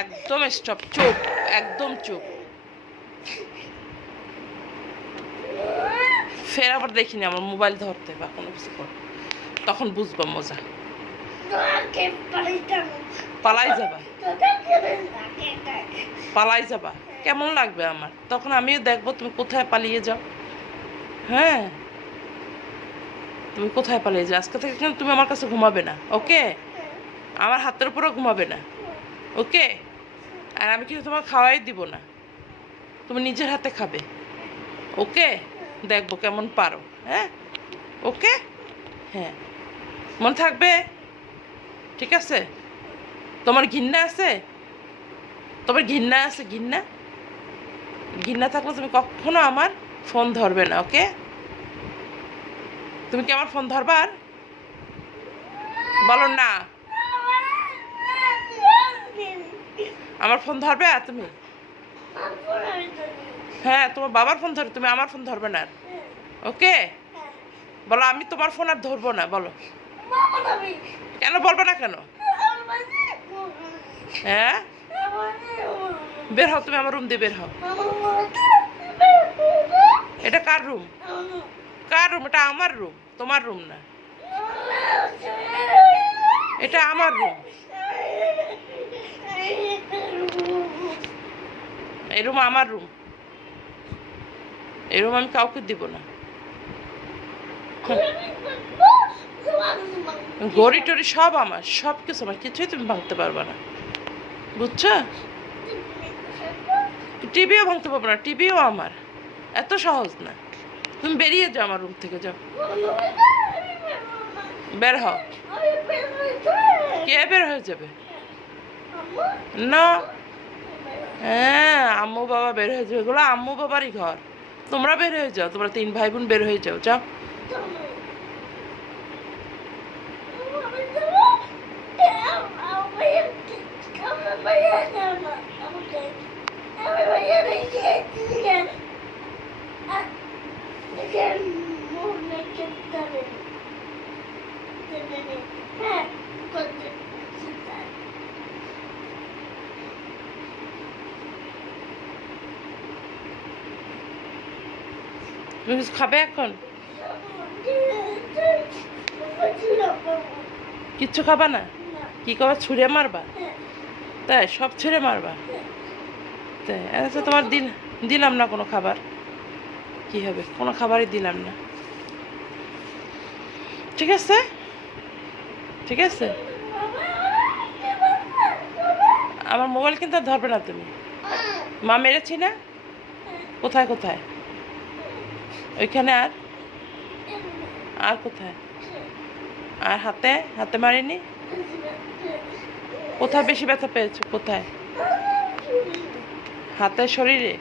একদম স্টপ, চুপ, একদম চুপ। ফের আবার দেখিনি আমার মোবাইল ধরতে বা কোনো কিছু কর, তখন বুঝবো মজা। পালাই যাবা, পালাই যাবা, কেমন লাগবে আমার তখন? আমিও দেখবো তুমি কোথায় পালিয়ে যাও। হ্যাঁ, তুমি কোথায় পালিয়ে যাও। আজকে থেকে কিন্তু তুমি আমার কাছে ঘুমাবে না, ওকে? আমার হাতের উপরেও ঘুমাবে না, ওকে? আর আমি কিন্তু তোমার খাওয়াই দিব না, তুমি নিজের হাতে খাবে, ওকে? দেখবো কেমন পারো। হ্যাঁ, ওকে, হ্যাঁ, মনে থাকবে, ঠিক আছে? তোমার ঘৃণা আছে, তোমার ঘৃণা আছে, ঘৃণা, ঘৃণা থাকলে তুমি কখনো আমার ফোন ধরবে না, ওকে? তুমি কি আমার ফোন ধরবার? বলো না, আমার ফোন ধরবে আর তুমি? হ্যাঁ, তোমার বাবার ফোন ধরে, তুমি আমার ফোন ধরবে না, ওকে? বলো আমি তোমার ফোন আর ধরবো না, বলো। কেন বলবো না কেন? হ্যাঁ, বের হও, তুমি আমার রুম দিয়ে বের হও। এটা কার রুম? কার রুম? এটা আমার রুম, তোমার রুম না, এটা আমার রুম। এই রুম আমার রুম, এই রুম আমি কাউকে দিব না। গড়ি টড়ি সব আমার, সব কিছু আমার, কিছুই তুমি ভাঙতে পারবে না, বুঝছো? টিভিও ভাঙতে পারবো না, টিভিও আমার, এত সহজ না। তুমি বেরিয়ে যাও আমার রুম থেকে, যাও, বের হও। কে বের হয়ে যাবে? না, হ্যাঁ, আম্মু বাবা বের হয়ে যাবে, এগুলো আম্মু বাবারই ঘর। তোমরা বের হয়ে যাও, তোমরা 3 ভাই বোন বের হয়ে যাও, যাও। তুমি কিছু খাবে এখন? কিচ্ছু খাবা না? কি খাবার, ছুঁড়ে মারবা? তাই সব ছুঁড়ে মারবা? তাই আচ্ছা, তোমার দিলাম না কোনো খাবার, কি হবে? কোনো খাবারই দিলাম না, ঠিক আছে? ঠিক আছে, আমার মোবাইল কিন্তু আর ধরবে না তুমি। মা মেরেছি না? কোথায় কোথায়? ওইখানে, আর আর কোথায়? আর হাতে, হাতে মারিনি? কোথায় বেশি ব্যথা পেয়েছো, কোথায়? হাতে, শরীরে?